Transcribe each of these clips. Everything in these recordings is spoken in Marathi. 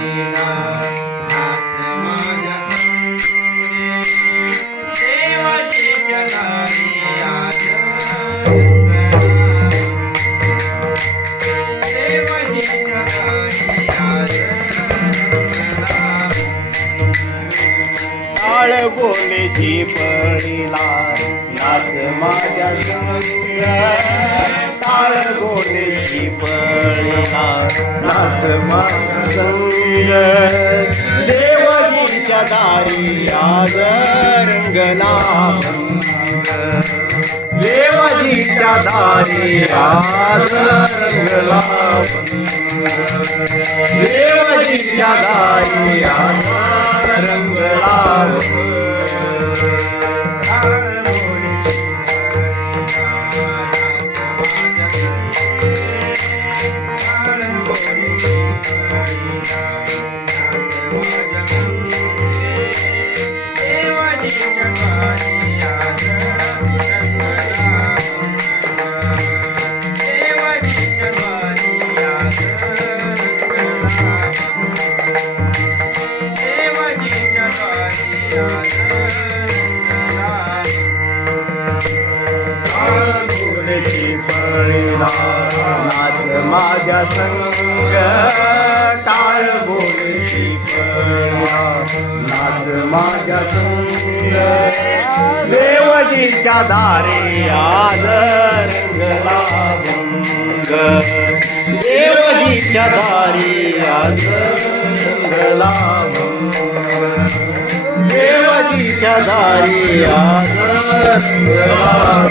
Yeah. बोलेची संग देवजीच्या दारी आज रंगला भंग देवजीच्या दारी आज रंगला भंग देवजीच्या दारी आज रंगला पळीला नाच माझ्या संग टाळ बोलेची पळीला नाच माझ्या संग देवजीच्या दारे आज रंगला भंग देवजीच्या दारी आज रंगला भंग देवजीच्या दारी आज रंगला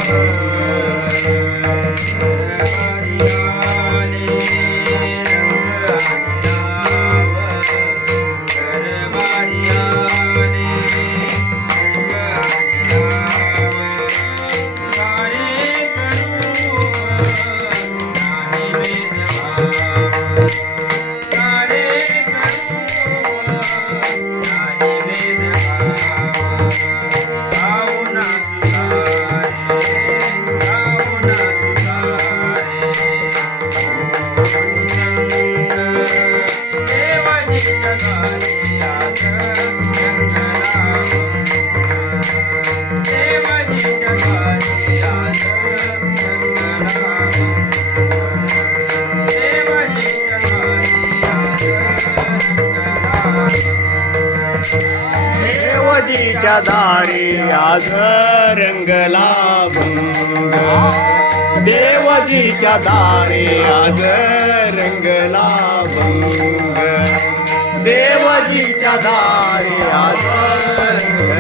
देवजीच्या दारी आज रंगला भंग देवजीच्या दारी आज रंगला भंग देवजीच्या दारी आज रंगला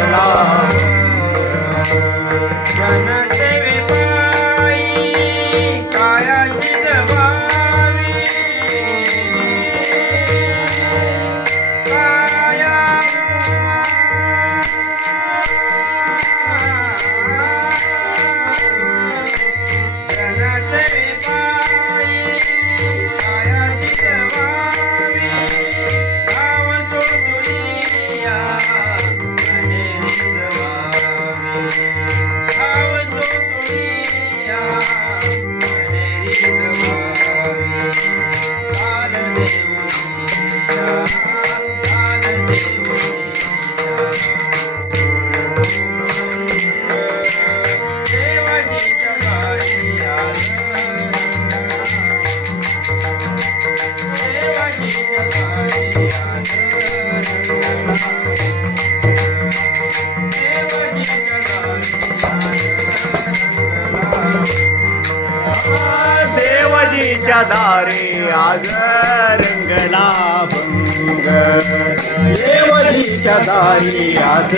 रंग देवलीच्या दारी आज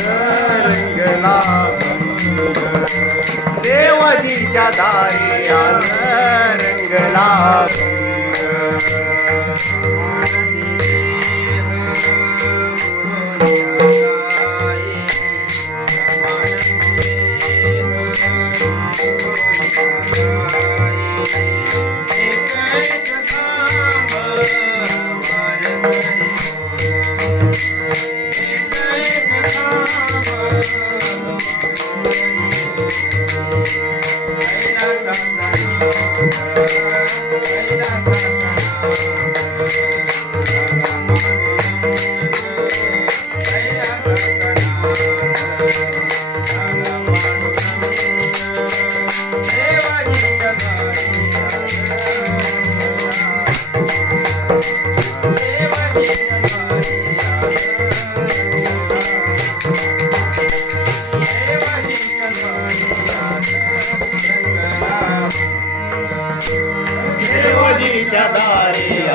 रंगला देवजीच्या दारी आज रंगला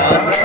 देवाजीच्या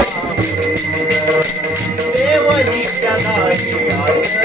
रंगला भंग. देवजीच्या दारी आज